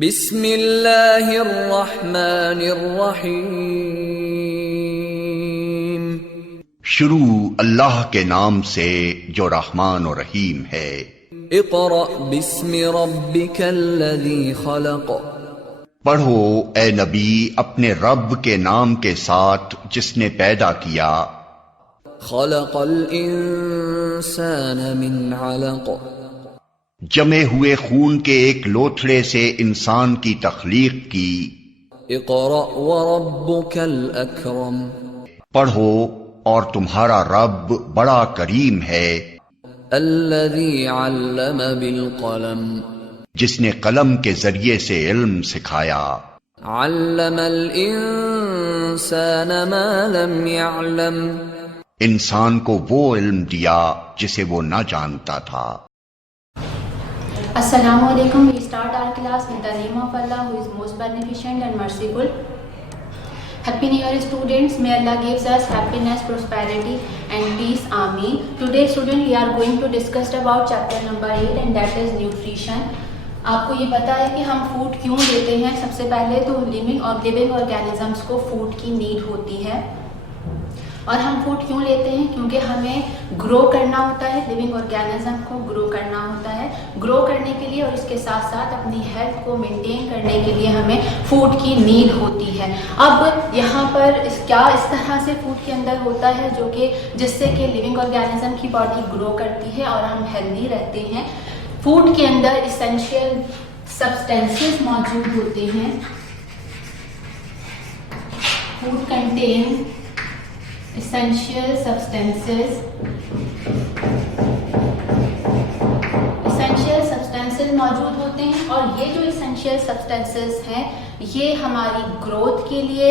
बिस्मिल्लाहिर्रहमानिर्रहीम। शुरू अल्लाह के नाम से जो रहमान और रहीम है। इक़रा बिस्मि रब्बिकल्लज़ी खलक़। पढ़ो ए नबी अपने रब के नाम के साथ जिसने पैदा किया। खलक़ल इंसान मिन अलक़। जमे हुए खून के एक लोथड़े से इंसान की तख्लीक की। इक़रा व रब्बुकल अकरम। पढ़ो और तुम्हारा रब बड़ा करीम है। अल्लज़ी अल्लम बिल क़लम। जिसने कलम के जरिए से इल्म सिखाया। अल्लमल इंसान मा लम यअलम। इंसान को वो इल्म दिया जिसे वो न जानता था। Assalamualaikum. We start our class in the name of Allah who is most beneficent and merciful. Happy New Year students. May Allah gives us happiness, prosperity and peace. Ameen. Today student we are going to discuss about chapter number 8 and that is nutrition. आपको ये पता है कि हम food क्यों लेते हैं। सबसे पहले तो लिविंग ऑर्गेनिजम्स को फूड की नीड होती है। और हम फूड क्यों लेते हैं? क्योंकि हमें ग्रो करना होता है, लिविंग ऑर्गेनिज्म को ग्रो करना होता है। ग्रो करने के लिए और इसके साथ साथ अपनी हेल्थ को मेंटेन करने के लिए हमें फूड की नीड होती है। अब यहाँ पर इस तरह से फूड के अंदर होता है जो कि जिससे कि लिविंग ऑर्गेनिज्म की बॉडी ग्रो करती है और हम हेल्दी रहते हैं। फूड के अंदर इसेंशियल सब्सटेंसेस मौजूद होते हैं। फूड कंटेन essential substances मौजूद होते हैं और ये जो essential substances हैं ये हमारी ग्रोथ के लिए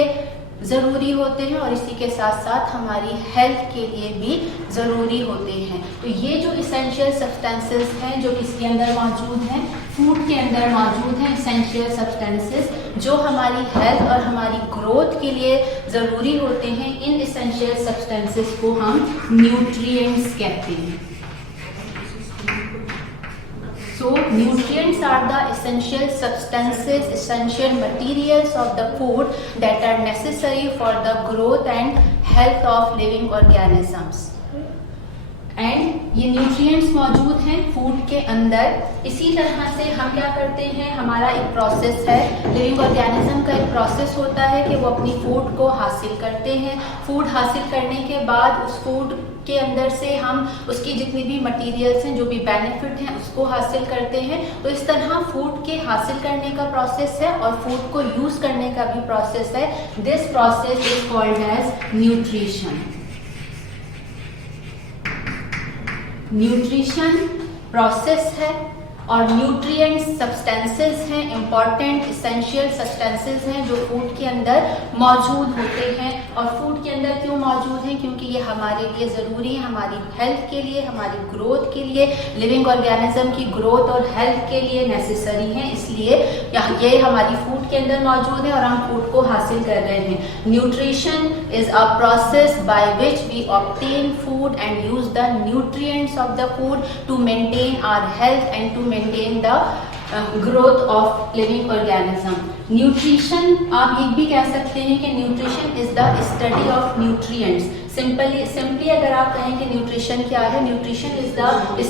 ज़रूरी होते हैं और इसी के साथ साथ हमारी हेल्थ के लिए भी ज़रूरी होते हैं। तो ये जो essential substances हैं जो किसके अंदर मौजूद हैं? फूड के अंदर मौजूद हैं essential substances जो हमारी हेल्थ और हमारी ग्रोथ के लिए ज़रूरी होते हैं। इन essential substances को हम न्यूट्रिएंट्स कहते हैं। So nutrients are the essential substances, essential materials of the food that are necessary for the growth and health of living organisms. And ये न्यूट्रिएंट्स मौजूद हैं फूड के अंदर। इसी तरह से हम क्या करते हैं, हमारा एक प्रोसेस है, लिविंग ऑर्गेनिज्म का एक प्रोसेस होता है कि वो अपनी फूड को हासिल करते हैं। फूड हासिल करने के बाद उस फूड के अंदर से हम उसकी जितनी भी मटेरियल्स हैं, जो भी बेनिफिट हैं, उसको हासिल करते हैं। तो इस तरह फूड के हासिल करने का प्रोसेस है और फूड को यूज़ करने का भी प्रोसेस है। This process is called as nutrition. Nutrition process है और न्यूट्रिएंट्स सब्सटेंसेस हैं, इंपॉर्टेंट इसेंशियल सब्सटेंसेस हैं जो फूड के अंदर मौजूद होते हैं। और फूड के अंदर क्यों मौजूद हैं? क्योंकि ये हमारे लिए ज़रूरी है, हमारी हेल्थ के लिए, हमारी ग्रोथ के लिए, लिविंग ऑर्गेनिज्म की ग्रोथ और हेल्थ के लिए नेसेसरी हैं। इसलिए ये हमारी फूड के अंदर मौजूद है और हम फूड को हासिल कर रहे हैं। Nutrition is a process by which we obtain food and use the nutrients of the food to maintain our health and to maintain the growth of living organism. Nutrition आप ये भी कह सकते हैं कि nutrition is the study of nutrients. Simply अगर आप कहें कि न्यूट्रिशन क्या है, nutrition is the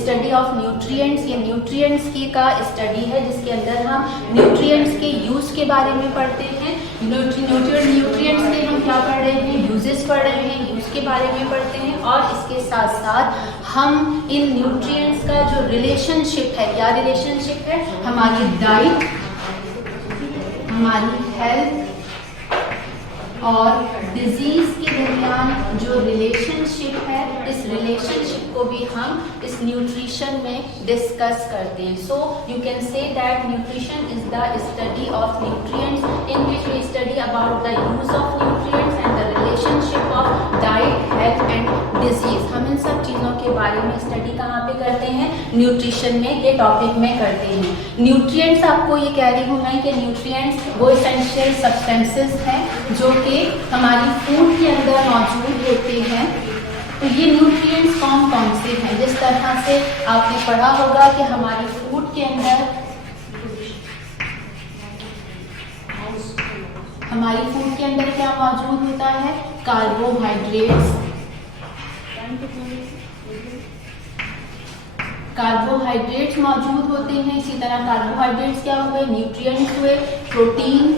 study of nutrients. ये न्यूट्रिएंट्स की का स्टडी है जिसके अंदर हम न्यूट्रिएंट्स के यूज के बारे में पढ़ते हैं। न्यूट्रिएंट्स के हम क्या पढ़ रहे हैं? यूजेस पढ़ रहे हैं, यूज के बारे में पढ़ते हैं और इसके साथ साथ हम इन न्यूट्रिएंट्स का जो रिलेशनशिप है, क्या रिलेशनशिप है? हमारी डाइट, हमारी हेल्थ और डिजीज के दरमियान जो रिलेशनशिप है, इस रिलेशनशिप को भी हम इस न्यूट्रिशन में डिस्कस करते हैं। So you can say that nutrition is the study of nutrients in which we study about the use of nutrients and the relationship of diet, health and disease. हम इन सब चीज़ों के बारे में स्टडी कहाँ पे करते हैं? न्यूट्रिशन में, ये टॉपिक में करते हैं। न्यूट्रिएंट्स आपको ये कह रही हूँ मैं कि न्यूट्रिएंट्स वो एसेंशियल सब्सटेंसेस हैं जो कि हमारी फूड के अंदर मौजूद होते हैं। तो ये न्यूट्रिएंट्स कौन कौन से हैं? जिस तरह से आपने पढ़ा होगा कि हमारी फूड के अंदर हमारी फूड के अंदर क्या मौजूद होता है? कार्बोहाइड्रेट्स। कार्बोहाइड्रेट्स मौजूद होते हैं। इसी तरह कार्बोहाइड्रेट्स क्या हुए? न्यूट्रिएंट्स हुए। प्रोटीन,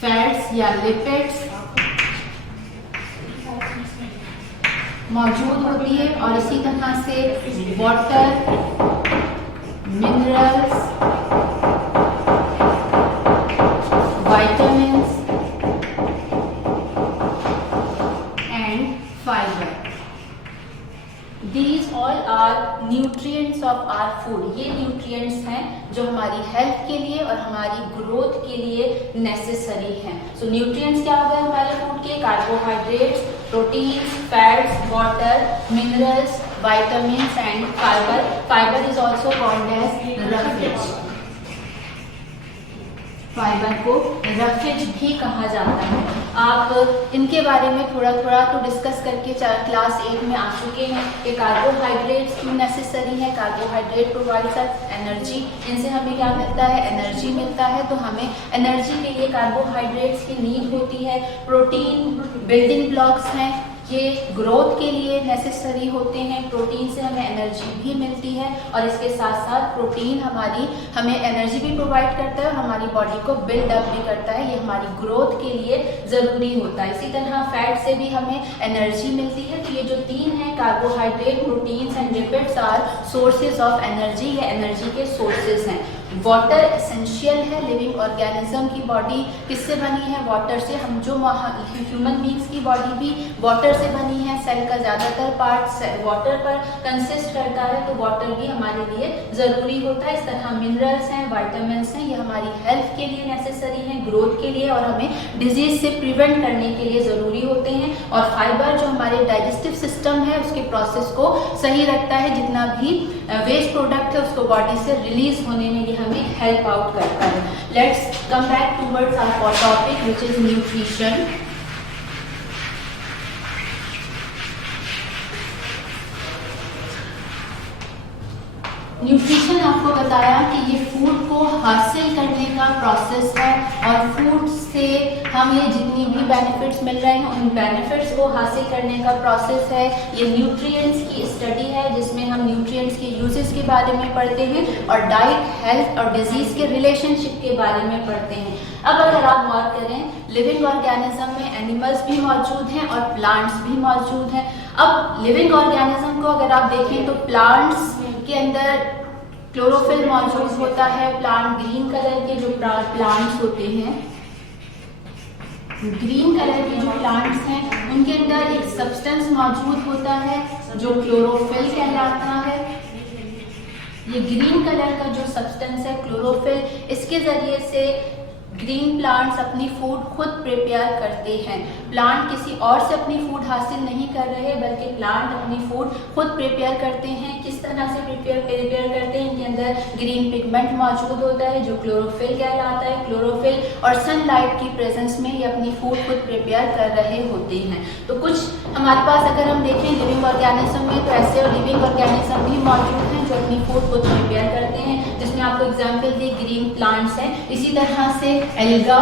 फैट्स या लिपिड्स मौजूद होती है। और इसी तरह से water, minerals, vitamins and fiber. These all are nutrients of our food. ये nutrients हैं जो हमारी हेल्थ के लिए और हमारी ग्रोथ के लिए नेसेसरी हैं। सो न्यूट्रिएंट्स क्या हो गए हमारे फूड के? Carbohydrates, proteins, fats, water, minerals, vitamins and fiber. Fiber is also called as roughage. Fibre को रफेज भी कहा जाता है। आप इनके बारे में थोड़ा थोड़ा तो डिस्कस करके क्लास 8 में आ चुके हैं कि कार्बोहाइड्रेट्स क्यों नेसेसरी है। Carbohydrate provides us energy. इनसे हमें क्या मिलता है? एनर्जी मिलता है। तो हमें एनर्जी के लिए कार्बोहाइड्रेट्स की नीड होती है। प्रोटीन बिल्डिंग ब्लॉक्स हैं, ये ग्रोथ के लिए नेसेसरी होते हैं। प्रोटीन से हमें एनर्जी भी मिलती है और इसके साथ साथ प्रोटीन हमें एनर्जी भी प्रोवाइड करता है और हमारी बॉडी को बिल्ड अप भी करता है। ये हमारी ग्रोथ के लिए ज़रूरी होता है। इसी तरह फैट से भी हमें एनर्जी मिलती है। तो ये जो तीन है, carbohydrate, proteins and lipids are sources of energy. ये एनर्जी के सोर्सेज हैं। वाटर एसेंशियल है। लिविंग ऑर्गेनिज्म की बॉडी किससे बनी है? वाटर से। हम जो ह्यूमन बींग्स की बॉडी भी वाटर से बनी है। सेल का ज़्यादातर पार्ट वाटर पर कंसिस्ट करता है। तो वाटर भी हमारे लिए ज़रूरी होता है। इस तरह मिनरल्स हैं, वाइटामिन्स हैं, ये हमारी हेल्थ के लिए नेसेसरी हैं, ग्रोथ के लिए और हमें डिजीज से प्रिवेंट करने के लिए ज़रूरी होते हैं। और फाइबर जो हमारे डाइजेस्टिव सिस्टम है उसके प्रोसेस को सही रखता है। जितना भी वेस्ट प्रोडक्ट है उसको बॉडी से रिलीज होने में ये हमें हेल्प आउट करता है। Let's come back towards our topic which is nutrition. Nutrition आपको बताया कि ये फूड को हासिल करने का प्रोसेस है और फूड से हमें जितनी भी बेनिफिट्स मिल रहे हैं उन बेनिफिट्स को हासिल करने का प्रोसेस है। ये न्यूट्रिएंट्स की स्टडी है जिसमें हम न्यूट्रिएंट्स के यूजेस के बारे में पढ़ते हैं और डाइट, हेल्थ और डिजीज के रिलेशनशिप के बारे में पढ़ते हैं। अब अगर आप गौर करें, लिविंग ऑर्गेनिज्म में एनिमल्स भी मौजूद हैं और प्लांट्स भी मौजूद हैं। अब लिविंग ऑर्गेनिज्म को अगर आप देखें तो प्लांट्स के अंदर क्लोरोफिल मौजूद होता है। प्लांट ग्रीन कलर के जो प्लांट्स होते हैं, ग्रीन कलर के जो प्लांट्स हैं उनके अंदर एक सब्सटेंस मौजूद होता है जो क्लोरोफिल कहलाता है। ये ग्रीन कलर का जो सब्सटेंस है क्लोरोफिल, इसके जरिए से ग्रीन प्लांट्स अपनी फूड खुद प्रिपेयर करते हैं। प्लांट किसी और से अपनी फूड हासिल नहीं कर रहे बल्कि प्लांट अपनी फूड खुद प्रिपेयर करते हैं। किस तरह से प्रिपेयर करते हैं? इनके अंदर ग्रीन पिगमेंट मौजूद होता है जो क्लोरोफिल कहलाता है। क्लोरोफिल और सनलाइट की प्रेजेंस में ये अपनी फूड खुद प्रिपेयर कर रहे होते हैं। तो कुछ हमारे पास अगर हम देखें लिविंग ऑर्गेनिज्म में तो ऐसे लिविंग ऑर्गेनिज्म भी मौजूद हैं जो अपनी फूड खुद प्रिपेयर करते हैं, जिसमें आपको एग्जाम्पल दी ग्रीन प्लांट्स हैं। इसी तरह से एल्गा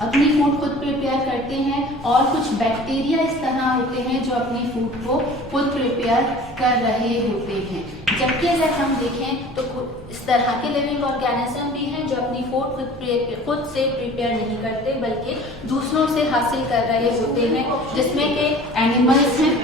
अपनी फूड खुद प्रिपेयर करते हैं और कुछ बैक्टीरिया इस तरह होते हैं जो अपनी फूड को खुद प्रिपेयर कर रहे होते हैं। जबकि अगर हम देखें तो इस तरह के लिविंग ऑर्गेनिज्म भी हैं जो अपनी फूड खुद से प्रिपेयर नहीं करते बल्कि दूसरों से हासिल कर रहे होते हैं, जिसमें के एनिमल्स हैं,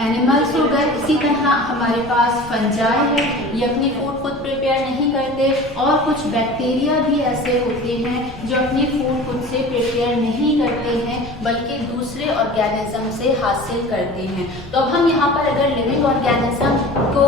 एनिमल्स हो गए। इसी तरह हमारे पास फंजाई है, ये अपनी फूड खुद प्रिपेयर नहीं करते और कुछ बैक्टीरिया भी ऐसे होते हैं जो अपनी फूड खुद से प्रिपेयर नहीं करते हैं बल्कि दूसरे ऑर्गेनिज्म से हासिल करते हैं। तो अब हम यहाँ पर अगर लिविंग ऑर्गेनिज्म को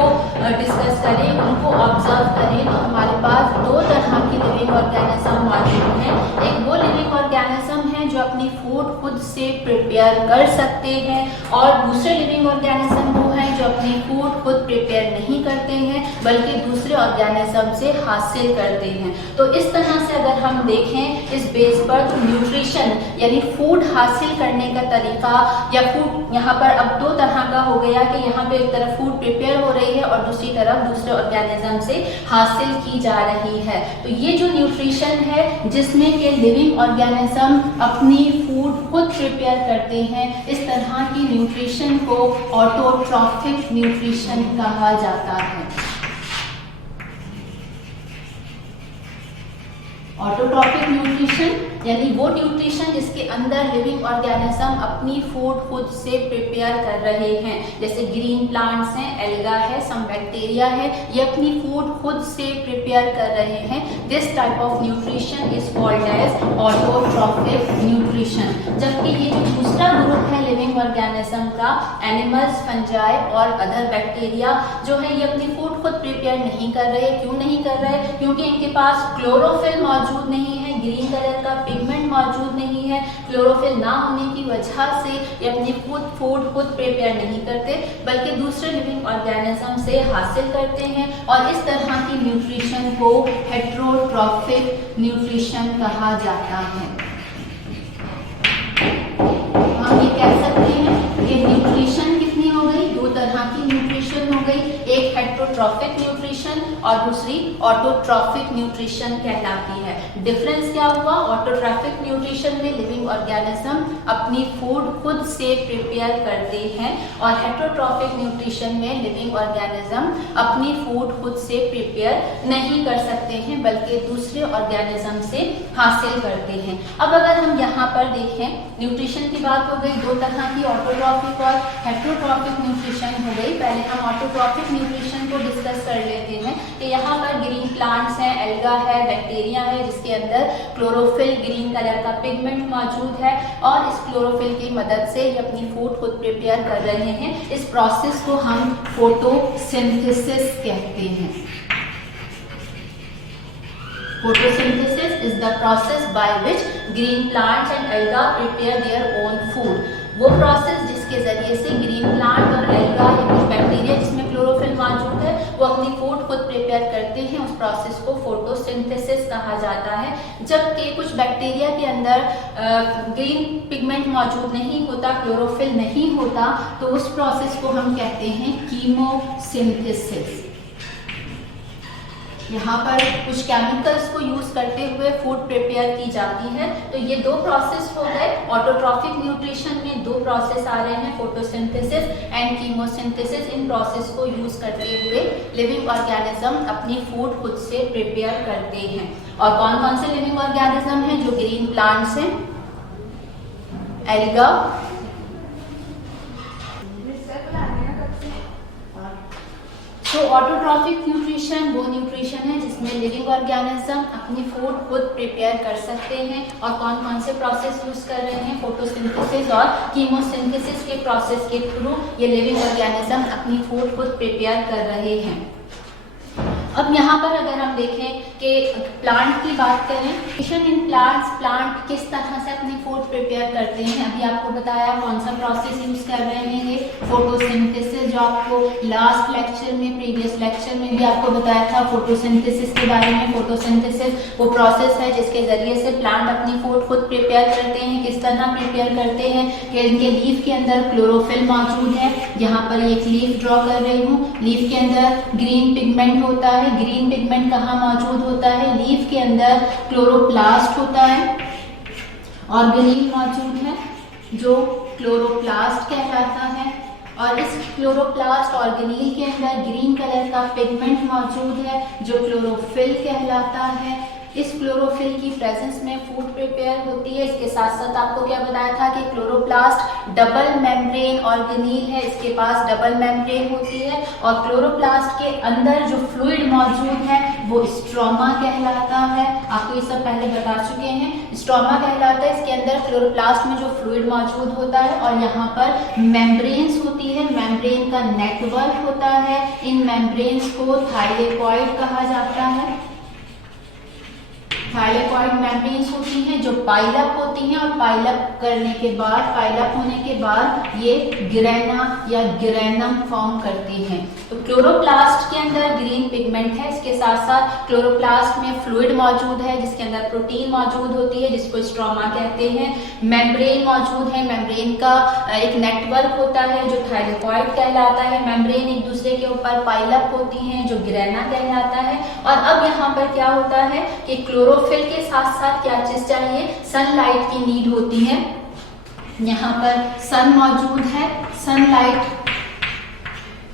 डिस्कस करें, उनको ऑब्जर्व करें तो हमारे पास दो तरह के लिविंग ऑर्गेनिज्म मौजूद हैं। एक वो लिविंग ऑर्गेनिज्म है जो अपनी फूड खुद से प्रिपेयर कर सकते हैं और दूसरे लिविंग ऑर्गेनिज्म वो हैं जो अपनी फूड खुद प्रिपेयर नहीं करते हैं बल्कि दूसरे ऑर्गेनिज्म से हासिल करते हैं। तो इस तरह से अगर हम देखें इस बेस पर तो न्यूट्रिशन यानी फूड हासिल करने का तरीका या फूड यहाँ पर अब दो तरह का हो गया कि यहाँ पे एक तरफ फूड प्रिपेयर हो रही है और और दूसरी तरफ दूसरे ऑर्गेनिज्म से हासिल की जा रही है। तो ये जो न्यूट्रिशन है जिसमें के लिविंग ऑर्गेनिज्म अपनी फूड खुद प्रिपेयर करते हैं, इस तरह की न्यूट्रिशन को ऑटोट्रॉफिक न्यूट्रिशन कहा जाता है। ऑटोट्रॉफिक न्यूट्रिशन यानी वो न्यूट्रिशन जिसके अंदर लिविंग ऑर्गेनिज्म अपनी फूड खुद से प्रिपेयर कर रहे हैं, जैसे ग्रीन प्लांट्स हैं, एल्गा है, सम बैक्टीरिया है, ये अपनी फूड खुद से प्रिपेयर कर रहे हैं। This type of nutrition is called as autotrophic nutrition. जबकि ये जो दूसरा ग्रुप है लिविंग ऑर्गेनिज्म का, एनिमल्स, फंजाई और अदर बैक्टीरिया जो है, ये अपनी फूड खुद प्रिपेयर नहीं कर रहे। क्यों नहीं कर रहे? क्योंकि इनके पास क्लोरोफिल मौजूद नहीं है, ग्रीन कलर का पिगमेंट मौजूद नहीं है। क्लोरोफिल ना होने की वजह से ये अपनी फूड खुद प्रिपेयर नहीं करते, बल्कि दूसरे लिविंग ऑर्गेनिज्म से हासिल करते हैं। और इस तरह की न्यूट्रिशन को हेटेरोट्रॉफिक न्यूट्रिशन कहा जाता है। हम ये कह सकते हैं कि न्यूट्रिशन कितनी हो गई? दो तरह की न्यूट्रिशन हो गई, एक हेटेरोट्रॉफिक न्यूट्रिशन और दूसरी ऑटोट्रॉफिक न्यूट्रिशन कहलाती है। डिफरेंस क्या हुआ? ऑटोट्रॉफिक न्यूट्रिशन में लिविंग ऑर्गेनिज्म अपनी फूड खुद से प्रिपेयर करते हैं और हेटेरोट्रॉफिक न्यूट्रिशन में लिविंग ऑर्गेनिज्म अपनी फूड खुद से प्रिपेयर नहीं कर सकते हैं, बल्कि दूसरे ऑर्गेनिज्म से हासिल करते हैं। अब अगर हम यहाँ पर देखें, न्यूट्रिशन की बात हो गई, दो तरह की ऑटोट्रॉफिक और हेटेरोट्रॉफिक न्यूट्रिशन हो गई। पहले हम ऑटोट्रॉफिक न्यूट्रिशन को डिस्कस कर लेते हैं कि यहाँ पर ग्रीन प्लांट्स हैं, एल्गा है, बैक्टीरिया है, जिसके अंदर क्लोरोफिल ग्रीन कलर का पिगमेंट मौजूद है और इस क्लोरोफिल की मदद से ये अपनी फूड खुद प्रिपेयर कर रहे हैं। इस प्रोसेस को हम फोटोसिंथेसिस कहते हैं। Photosynthesis is the process by which green plants and alga prepare their own food. वो प्रोसेस जिसके जरिए से ग्रीन प्लांट और एल्गा या कुछ बैक्टीरिया जिसमें क्लोरोफिल मौजूद है, वो अपनी फूड खुद प्रिपेयर करते हैं। उस प्रोसेस को फोटोसिंथेसिस कहा जाता है। जबकि कुछ बैक्टीरिया के अंदर ग्रीन पिगमेंट मौजूद नहीं होता, क्लोरोफिल नहीं होता, तो उस प्रोसेस को हम कहते हैं कीमोसिंथेसिस। यहाँ पर कुछ केमिकल्स को यूज करते हुए फूड प्रिपेयर की जाती है। तो ये दो प्रोसेस हो गए। ऑटोट्रॉफिक न्यूट्रिशन में दो प्रोसेस आ रहे हैं, photosynthesis and chemosynthesis. In process को यूज करते हुए लिविंग ऑर्गेनिज्म अपनी फूड खुद से प्रिपेयर करते हैं। और कौन कौन से लिविंग ऑर्गेनिज्म हैं? जो ग्रीन प्लांट्स हैं, एल्गा, तो ऑटोट्रॉफिक न्यूट्रिशन वो न्यूट्रिशन है जिसमें लिविंग ऑर्गेनिज्म अपनी फूड खुद प्रिपेयर कर सकते हैं। और कौन कौन से प्रोसेस यूज कर रहे हैं? फोटोसिंथेसिस और कीमोसिंथेसिस के प्रोसेस के थ्रू ये लिविंग ऑर्गेनिज्म अपनी फूड खुद प्रिपेयर कर रहे हैं। अब यहाँ पर अगर हम देखें कि प्लांट की बात करें, इन प्लांट्स, प्लांट किस तरह से अपनी फूड प्रिपेयर करते हैं, अभी आपको बताया कौन सा प्रोसेस यूज कर रहे हैं, ये फोटोसिंथेसिस, जो आपको लास्ट लेक्चर में, प्रीवियस लेक्चर में भी आपको बताया था फोटोसिंथेसिस के बारे में। फोटोसिंथेसिस वो प्रोसेस है जिसके जरिए से प्लांट अपनी फूड खुद प्रिपेयर करते हैं। किस तरह प्रिपेयर करते हैं कि इनके लीफ के अंदर क्लोरोफिल मौजूद है। यहाँ पर एक लीफ ड्रॉ कर रही हूँ, लीफ के अंदर ग्रीन पिगमेंट होता है। ग्रीन पिगमेंट कहाँ मौजूद होता है? लीफ के अंदर क्लोरोप्लास्ट होता है, ऑर्गेनील मौजूद है जो क्लोरोप्लास्ट कहलाता है। और इस क्लोरोप्लास्ट ऑर्गेनील के अंदर ग्रीन कलर का पिगमेंट मौजूद है जो क्लोरोफिल कहलाता है। इस क्लोरोफिल की प्रेजेंस में फूड प्रिपेयर होती है। इसके साथ साथ आपको क्या बताया था कि क्लोरोप्लास्ट डबल मेम्ब्रेन ऑर्गेनील है, इसके पास डबल मेम्ब्रेन होती है। और क्लोरोप्लास्ट के अंदर जो फ्लूइड मौजूद है वो स्ट्रोमा कहलाता है। आपको ये सब पहले बता चुके हैं, स्ट्रोमा कहलाता है। इसके अंदर क्लोरोप्लास्ट में जो फ्लूइड मौजूद होता है और यहाँ पर मेम्ब्रेन्स होती है, मेम्ब्रेन का नेटवर्क होता है। इन मेम्ब्रेन्स को थाइलेकॉइड कहा जाता है। थाइलेकॉइड मेम्ब्रेन्स होती हैं जो पाइलअप होती हैं, और पाइलअप करने के बाद, पाइलअप होने के बाद ये गिरेना या गिरेनम फॉर्म करती हैं। तो क्लोरोप्लास्ट के अंदर ग्रीन पिगमेंट है, इसके साथ साथ क्लोरोप्लास्ट में फ्लूइड मौजूद है जिसके अंदर प्रोटीन मौजूद होती है जिसको स्ट्रोमा कहते हैं। मेम्ब्रेन मौजूद है, मेम्ब्रेन का एक नेटवर्क होता है जो थाइलेकॉइड कहलाता है। मेम्ब्रेन एक दूसरे के ऊपर पाइलअप होती हैं जो गिरेना कहलाता है। और अब यहाँ पर क्या होता है कि क्लोरोफिल के साथ साथ क्या चीज चाहिए, सनलाइट की नीड होती है। यहाँ पर सन मौजूद है, सनलाइट,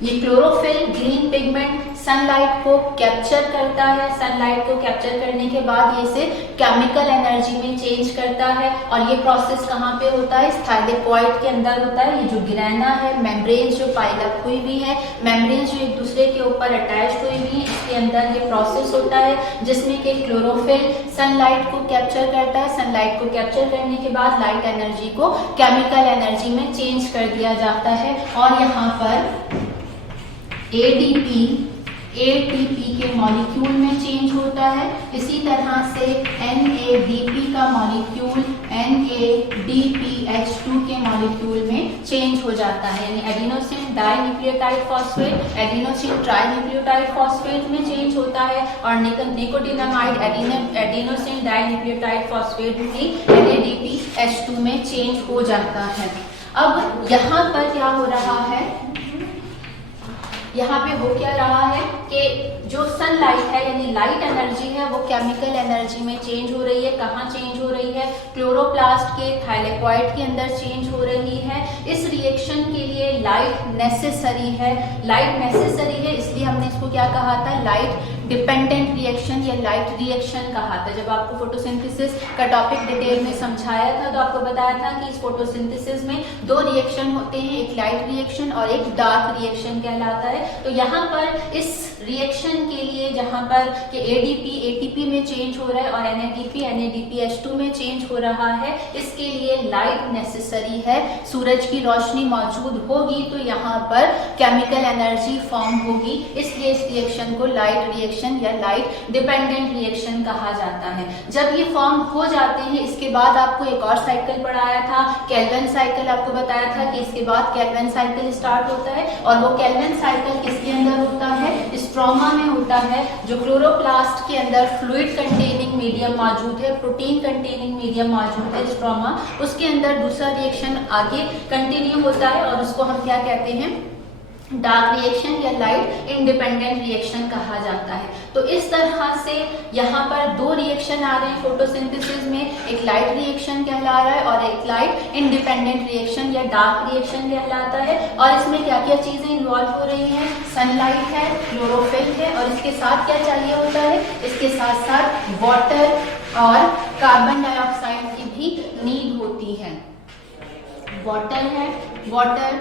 ये क्लोरोफिल ग्रीन पिगमेंट सनलाइट को कैप्चर करता है। सनलाइट को कैप्चर करने के बाद ये इसे केमिकल एनर्जी में चेंज करता है, और ये प्रोसेस कहाँ पे होता है, इस थाइलेकॉइड के अंदर होता है। ये जो गिरेना है, मेम्ब्रेन्स जो पाइलअप हुई हुई है, मेम्ब्रेन्स जो एक दूसरे के ऊपर अटैच हुई हुई है, इसके अंदर ये प्रोसेस होता है जिसमें कि क्लोरोफिल सनलाइट को कैप्चर करता है। सनलाइट को कैप्चर करने के बाद लाइट एनर्जी को केमिकल एनर्जी में चेंज कर दिया जाता है, और यहाँ पर ATP के मॉलिक्यूल में चेंज होता है। इसी तरह से NADP का मॉलिक्यूल NADPH2 के मॉलिक्यूल में चेंज हो जाता है, यानी adenosine dinucleotide phosphate adenosine trinucleotide phosphate में चेंज होता है, और निकोटिनामाइड एडिनोसिन डाइन्यूक्लियोटाइड फॉस्फेट भी NADPH2 में चेंज हो जाता है। अब यहाँ पर क्या हो रहा है, यहाँ पे हो क्या रहा है कि जो सनलाइट है यानी लाइट एनर्जी है वो केमिकल एनर्जी में चेंज हो रही है। कहाँ चेंज हो रही है, क्लोरोप्लास्ट के थाइलेकॉइड के अंदर चेंज हो रही है। इस रिएक्शन के लिए लाइट नेसेसरी है, लाइट नेसेसरी है, इसलिए हमने इसको क्या कहा था, लाइट डिपेंडेंट रिएक्शन या लाइट रिएक्शन कहा था। जब आपको फोटोसिंथेसिस का टॉपिक डिटेल में समझाया था तो आपको बताया था कि इस फोटोसिंथेसिस में दो रिएक्शन होते हैं, एक लाइट रिएक्शन और एक डार्क रिएक्शन कहलाता है। तो यहाँ पर इस रिएक्शन के लिए जहाँ पर कि ATP में चेंज हो रहा है और NADPH2 में चेंज हो रहा है, इसके लिए लाइट नेसेसरी है। सूरज की रोशनी मौजूद होगी तो यहाँ पर केमिकल एनर्जी फॉर्म होगी, इसलिए इस रिएक्शन को लाइट रिएक्शन या लाइट डिपेंडेंट रिएक्शन कहा जाता है। जब ये फॉर्म हो जाते हैं इसके बाद आपको एक और साइकिल पढ़ाया था, केल्विन साइकिल। आपको बताया था कि इसके बाद केल्विन साइकिल स्टार्ट होता है, और वो केल्विन साइकिल किसके अंदर होता है, स्ट्रोमा में होता है। जो क्लोरोप्लास्ट के अंदर फ्लूइड कंटेनिंग मीडियम मौजूद है, प्रोटीन कंटेनिंग मीडियम मौजूद है स्ट्रोमा, उसके अंदर दूसरा रिएक्शन आगे कंटिन्यू होता है और उसको हम क्या कहते हैं, डार्क रिएक्शन या लाइट इंडिपेंडेंट रिएक्शन कहा जाता है। तो इस तरह से यहाँ पर दो रिएक्शन आ रहे हैं फोटोसिंथेसिस में, एक लाइट रिएक्शन कहला रहा है और एक लाइट इंडिपेंडेंट रिएक्शन या डार्क रिएक्शन कहलाता है। और इसमें क्या क्या चीजें इन्वॉल्व हो रही हैं, सनलाइट है, क्लोरोफिल है, और इसके साथ क्या चाहिए होता है, इसके साथ साथ वाटर और कार्बन डाइऑक्साइड की भी नीड होती है। वाटर है, वाटर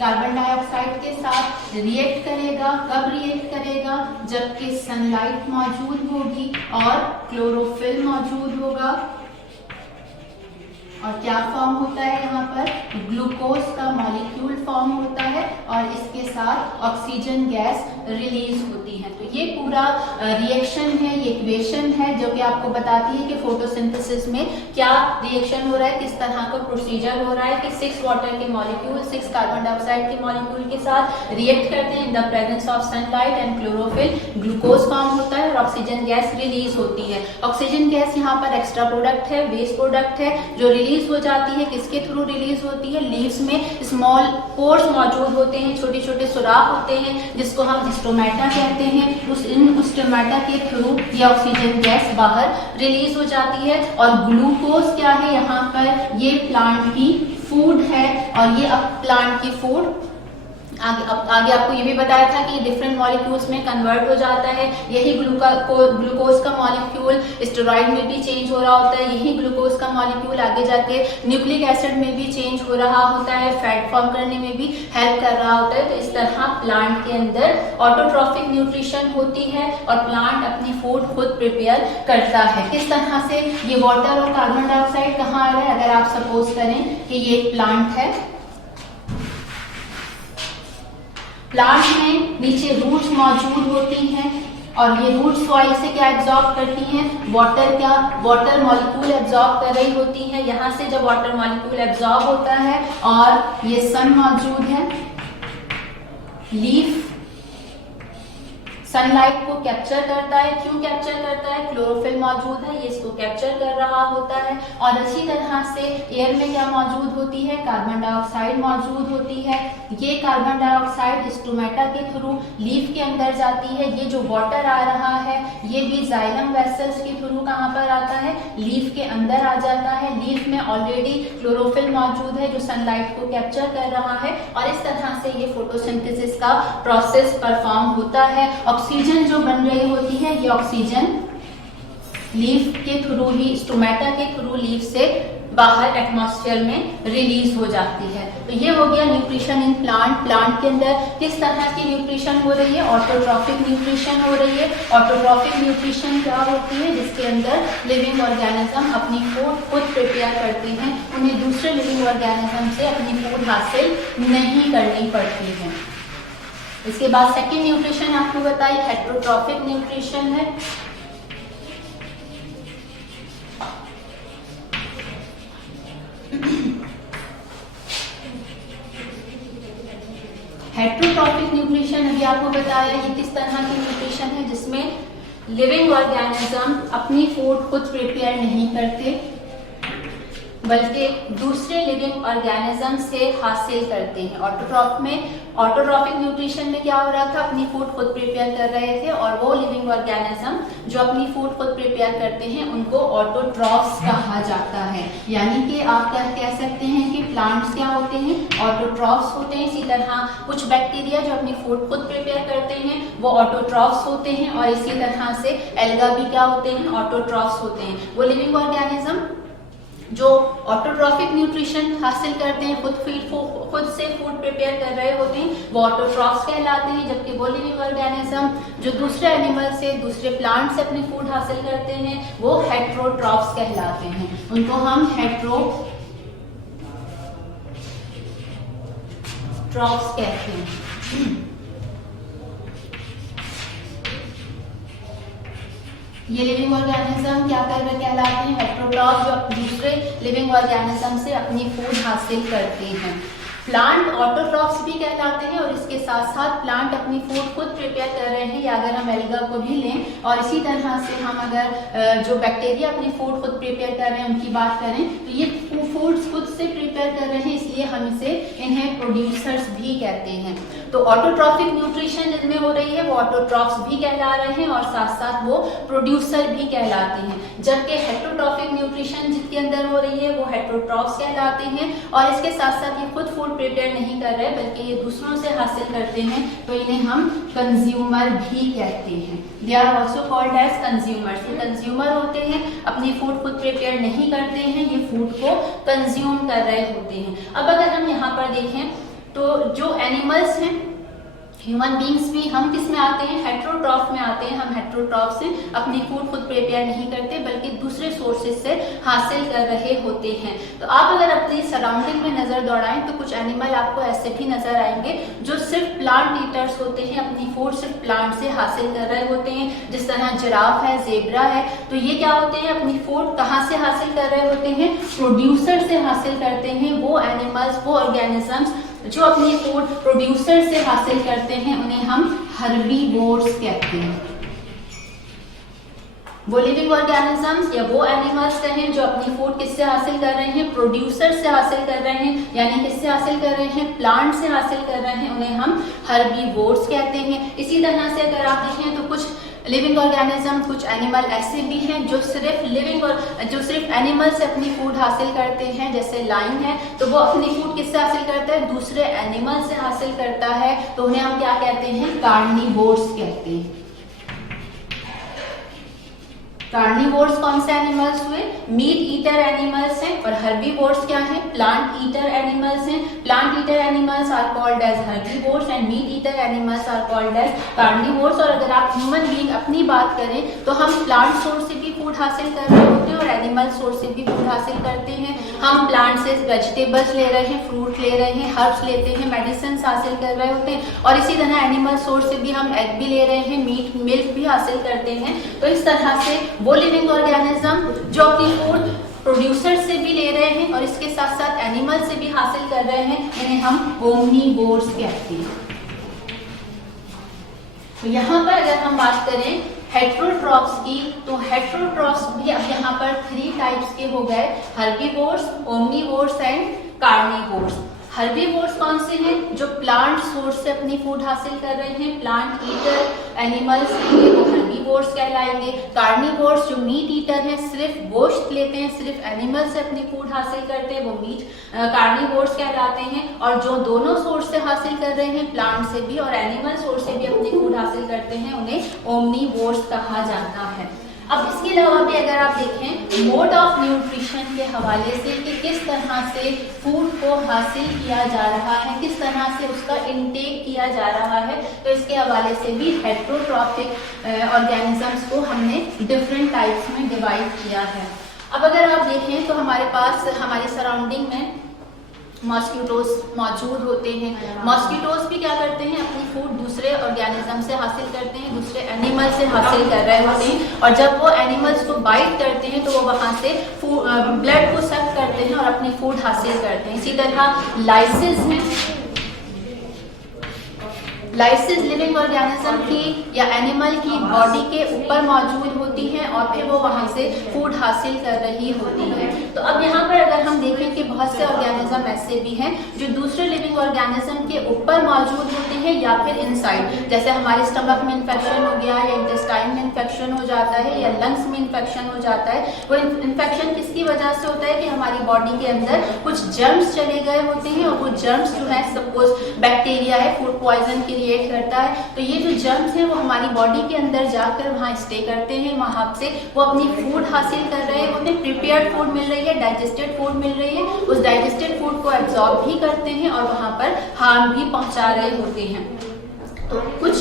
कार्बन डाइऑक्साइड के साथ रिएक्ट करेगा। कब रिएक्ट करेगा, जबकि सनलाइट मौजूद होगी और क्लोरोफिल मौजूद होगा। और क्या फॉर्म होता है, यहाँ पर ग्लूकोज का मॉलिक्यूल फॉर्म होता है और इसके साथ ऑक्सीजन गैस रिलीज होती है। तो ये पूरा रिएक्शन है, ये इक्वेशन है जो कि आपको बताती है कि फोटोसिंथेसिस में क्या रिएक्शन हो रहा है, किस तरह का प्रोसीजर हो रहा है कि 6 वाटर के मॉलिक्यूल 6 कार्बन डाइऑक्साइड के मॉलिक्यूल के साथ रिएक्ट करते हैं in the presence of sunlight and chlorophyll, glucose form होता है और ऑक्सीजन गैस रिलीज होती है। ऑक्सीजन गैस यहाँ पर एक्स्ट्रा प्रोडक्ट है, वेस्ट प्रोडक्ट है जो रिलीज हो जाती है। किसके थ्रू रिलीज होती है, लीव्स में स्मॉल पोर्स मौजूद होते हैं, छोटे छोटे सुराख होते हैं जिसको हम स्टोमेटा कहते हैं। उस स्टोमेटा के थ्रू ये ऑक्सीजन गैस बाहर रिलीज हो जाती है। और ग्लूकोज क्या है, यहाँ पर ये प्लांट की फूड है और ये अब प्लांट की फूड आगे आपको ये भी बताया था कि डिफरेंट मॉलिक्यूल्स में कन्वर्ट हो जाता है। यही ग्लूकोज का मॉलिक्यूल स्टेरॉइड में भी चेंज हो रहा होता है, यही ग्लूकोज का मॉलिक्यूल आगे जाके न्यूक्लिक एसिड में भी चेंज हो रहा होता है, फैट फॉर्म करने में भी हेल्प कर रहा होता है। तो इस तरह प्लांट के अंदर ऑटोट्रॉफिक न्यूट्रिशन होती है और प्लांट अपनी फूड खुद प्रिपेयर करता है। किस तरह से ये वाटर और कार्बन डाइऑक्साइड कहाँ आ रहा है, अगर आप सपोज करें कि ये एक प्लांट है, प्लांट में नीचे रूट्स मौजूद होती हैं और ये रूट सॉइल से क्या एब्जॉर्ब करती हैं, वाटर, क्या वाटर मॉलिक्यूल एब्जॉर्ब कर रही होती है। यहाँ से जब वाटर मॉलिक्यूल एब्जॉर्ब होता है और ये सन मौजूद है, लीफ सनलाइट को कैप्चर करता है। क्यों कैप्चर करता है, क्लोरोफिल मौजूद है, ये इसको कैप्चर कर रहा होता है। और इसी तरह से एयर में क्या मौजूद होती है, कार्बन डाइऑक्साइड मौजूद होती है। ये कार्बन डाइऑक्साइड स्टोमेटा के थ्रू लीफ के अंदर जाती है। ये जो वाटर आ रहा है ये भी जाइलम वेसल्स के थ्रू कहाँ पर आता है, लीफ के अंदर आ जाता है। लीफ में ऑलरेडी क्लोरोफिल मौजूद है जो सनलाइट को कैप्चर कर रहा है और इस तरह से ये फोटोसिंथेसिस का प्रोसेस परफॉर्म होता है। ऑक्सीजन जो बन रही होती है ये ऑक्सीजन लीफ के थ्रू ही, स्टोमेटा के थ्रू लीफ से बाहर एटमॉस्फेयर में रिलीज हो जाती है। तो ये हो गया न्यूट्रिशन इन प्लांट। प्लांट के अंदर किस तरह की न्यूट्रिशन हो रही है, ऑटोट्रॉफिक न्यूट्रिशन हो रही है। ऑटोट्रॉफिक न्यूट्रिशन क्या होती है, जिसके अंदर लिविंग ऑर्गेनिज्म अपनी फूड खुद प्रिपेयर करते हैं, उन्हें दूसरे लिविंग ऑर्गेनिज्म से अपनी फूड हासिल नहीं करनी पड़ती है। इसके बाद सेकेंड न्यूट्रिशन आपको बताई हेटेरोट्रॉफिक न्यूट्रिशन है। हेटेरोट्रॉफिक न्यूट्रिशन अभी आपको बताया ये किस तरह की न्यूट्रिशन है जिसमें लिविंग ऑर्गेनिज्म अपनी फूड खुद प्रिपेयर नहीं करते बल्कि दूसरे लिविंग ऑर्गेनिज्म से हासिल करते हैं। ऑटोट्रॉफिक न्यूट्रिशन में क्या हो रहा था, अपनी फूड खुद प्रिपेयर कर रहे थे और वो लिविंग ऑर्गेनिज्म जो अपनी फूड खुद प्रिपेयर करते हैं उनको ऑटोट्रॉफ्स कहा जाता है। यानी कि आप क्या कह सकते हैं कि प्लांट्स क्या होते हैं, ऑटोट्रॉफ्स होते हैं। इसी तरह कुछ बैक्टीरिया जो अपनी फूड खुद प्रिपेयर करते हैं वो ऑटोट्रॉफ्स होते हैं और इसी तरह से एल्गा भी क्या होते हैं, ऑटोट्रॉफ्स होते हैं। वो लिविंग ऑर्गेनिज्म जो ऑटोट्रॉफिक न्यूट्रिशन हासिल करते हैं, खुद से फूड प्रिपेयर कर रहे होते हैं, वो ऑटोट्रॉफ्स कहलाते हैं। जबकि वो लिविंग ऑर्गेनिज्म जो दूसरे एनिमल से, दूसरे प्लांट से अपनी फूड हासिल करते हैं वो हेटेरोट्रॉफ्स कहलाते हैं। उनको हम हेटेरोट्रॉफ्स कहते हैं। ये लिविंग ऑर्गेनिज्म क्या कहलाते हैं, हेटेरोट्रॉफ, जो दूसरे लिविंग ऑर्गेनिज्म से अपनी फूड हासिल करते हैं। प्लांट ऑटोट्रॉफ्स भी कहलाते हैं और इसके साथ साथ प्लांट अपनी फूड खुद प्रिपेयर कर रहे हैं। या अगर हम एल्गा को भी लें और इसी तरह से हम अगर जो बैक्टीरिया अपनी फूड खुद प्रिपेयर कर रहे हैं उनकी बात करें तो ये फूड्स खुद से प्रिपेयर कर रहे हैं, इसलिए हम इन्हें प्रोड्यूसर्स भी कहते हैं। तो ऑटोट्रॉफिक न्यूट्रिशन जिनमें हो रही है वो ऑटोट्रॉफ्स भी कहला रहे हैं और साथ साथ वो प्रोड्यूसर भी कहलाते हैं। जबकि हेटेरोट्रॉफिक न्यूट्रिशन जिसके अंदर हो रही है वो हेटेरोट्रॉफ्स कहलाते हैं और इसके साथ साथ ये खुद फूड प्रिपेयर नहीं कर रहे बल्कि ये दूसरों से हासिल करते हैं, तो इन्हें हम कंज्यूमर भी कहते हैं। They are also called as consumers. ये कंज्यूमर होते हैं, अपनी फूड खुद प्रिपेयर नहीं करते हैं, ये फूड को कंज्यूम कर रहे होते हैं। अब अगर हम यहाँ पर देखें तो जो एनिमल्स हैं, ह्यूमन बींग्स भी, हम किस में आते हैं, हेटेरोट्रॉफ में आते हैं। हम हेटेरोट्रॉफ से अपनी फूड खुद प्रिपेयर नहीं करते बल्कि दूसरे सोर्सेज से हासिल कर रहे होते हैं। तो आप अगर अपनी सराउंडिंग में नजर दौड़ाएं तो कुछ एनिमल आपको ऐसे भी नजर आएंगे जो सिर्फ प्लांट ईटर्स होते हैं, अपनी फूड सिर्फ प्लांट से हासिल कर रहे होते हैं। जिस तरह जिराफ है, जेब्रा है, तो ये क्या होते हैं, अपनी फूड कहाँ से हासिल कर रहे होते हैं, प्रोड्यूसर से हासिल करते हैं। वो एनिमल्स, वो ऑर्गेनिजम्स जो अपनी फूड प्रोड्यूसर से हासिल करते हैं उन्हें हम हर्बीवोर्स कहते हैं। वो लिविंग ऑर्गेनिजम्स या वो एनिमल्स कहें जो अपनी फूड किससे हासिल कर रहे हैं, प्रोड्यूसर से हासिल कर रहे हैं, यानी किससे हासिल कर रहे हैं, प्लांट से हासिल कर रहे हैं, उन्हें हम हर्बीवोर्स कहते हैं। इसी तरह से अगर आप देखें तो कुछ लिविंग ऑर्गेनिज्म, कुछ एनिमल ऐसे भी हैं जो सिर्फ एनिमल से अपनी फूड हासिल करते हैं। जैसे लाइन है तो वो अपनी फूड किससे हासिल करता है, दूसरे एनिमल से हासिल करता है, तो उन्हें हम क्या कहते हैं, कार्निवोर्स कहते हैं। कार्निवोर्स कौन से एनिमल्स हुए, मीट ईटर एनिमल्स हैं, और हर्बीवोर्स क्या हैं, प्लांट ईटर एनिमल्स हैं। Plant eater eater animals are called as herbivores and meat eater animals are called as carnivores. और अगर आप ह्यूमन बीइंग अपनी बात करें तो हम प्लांट सोर्स से भी फूड हासिल कर रहे होते हैं और एनिमल सोर्स से भी फूड हासिल करते हैं। हम प्लांट से वेजिटेबल्स ले रहे हैं, फ्रूट ले रहे हैं, हर्ब्स लेते हैं, मेडिसिन हासिल कर रहे होते हैं। और इसी तरह एनिमल सोर्स से भी हम एग भी ले रहे हैं, मीट मिल्क भी हासिल करते हैं। तो इस तरह से वो लिविंग ऑर्गेनिज्म जो अपनी फूड प्रोड्यूसर से भी ले रहे हैं और इसके साथ साथ एनिमल से भी हासिल कर रहे हैं, इन्हें हम ओमनीवोर्स कहते हैं। तो यहाँ पर अगर हम बात करें हेट्रोट्रॉप्स की, तो हेट्रोट्रॉप्स भी अब यहाँ पर 3 टाइप्स के हो गए, herbivores, omnivores and carnivores. Herbivores कौन से हैं? जो प्लांट सोर्स से अपनी फूड हासिल कर रहे हैं, प्लांट ईटर एनिमल्स हैं, वो हर्बीवोर्स कहलाएंगे। कार्निवोर्स जो मीट ईटर हैं, सिर्फ गोश्त लेते हैं, सिर्फ एनिमल से अपनी फूड हासिल करते हैं, वो मीट कार्निवोर्स कहलाते हैं। और जो दोनों सोर्स से हासिल कर रहे हैं, प्लांट से भी और एनिमल सोर्स से भी अपनी फूड हासिल करते हैं, उन्हें ओमनीवोर्स कहा जाता है। अब इसके अलावा भी अगर आप देखें मोड ऑफ न्यूट्रिशन के हवाले से कि किस तरह से फूड को हासिल किया जा रहा है, किस तरह से उसका इनटेक किया जा रहा है, तो इसके हवाले से भी हेट्रोट्रॉपिक ऑर्गेनिजम्स को हमने डिफरेंट टाइप्स में डिवाइड किया है। अब अगर आप देखें तो हमारे पास हमारे सराउंडिंग में मॉस्किटोज मौजूद होते हैं। मॉस्किटोज भी क्या करते हैं? अपनी फूड दूसरे ऑर्गेनिज्म से हासिल करते हैं, दूसरे एनिमल से हासिल कर रहे होते हैं। और जब वो एनिमल्स को बाइट करते हैं तो वो वहाँ से ब्लड को सक करते हैं और अपनी फूड हासिल करते हैं। इसी तरह लाइसिस हैं, लाइसिस लिविंग ऑर्गेनिज्म की या एनिमल की बॉडी के ऊपर मौजूद होती है और फिर वो वहाँ से फूड हासिल कर रही होती है। तो अब यहाँ पर अगर हम देखें कि बहुत से ऑर्गेनिज्म ऐसे भी हैं जो दूसरे लिविंग ऑर्गेनिज्म के ऊपर मौजूद होते हैं या फिर इनसाइड, जैसे हमारे स्टमक में इन्फेक्शन हो गया या इंटेस्टाइन में इन्फेक्शन हो जाता है या लंग्स में इन्फेक्शन हो जाता है। वो इन्फेक्शन किसकी वजह से होता है कि हमारी बॉडी के अंदर कुछ जर्म्स चले गए होते हैं और वो जर्म्स जो है सपोज बैक्टीरिया है, फूड पॉइजन क्रिएट करता है। तो ये जो जर्म्स हैं वो हमारी बॉडी के अंदर जाकर वहाँ स्टे करते हैं, वहाँ से वो अपनी फूड हासिल कर रहे होते हैं, प्रिपेयर्ड फूड मिल रही है, डाइजेस्टेड फूड मिल रही है, उस डाइजेस्टेड फूड को एब्जॉर्ब भी करते हैं और वहाँ पर हार्म भी पहुँचा रहे होते हैं। तो कुछ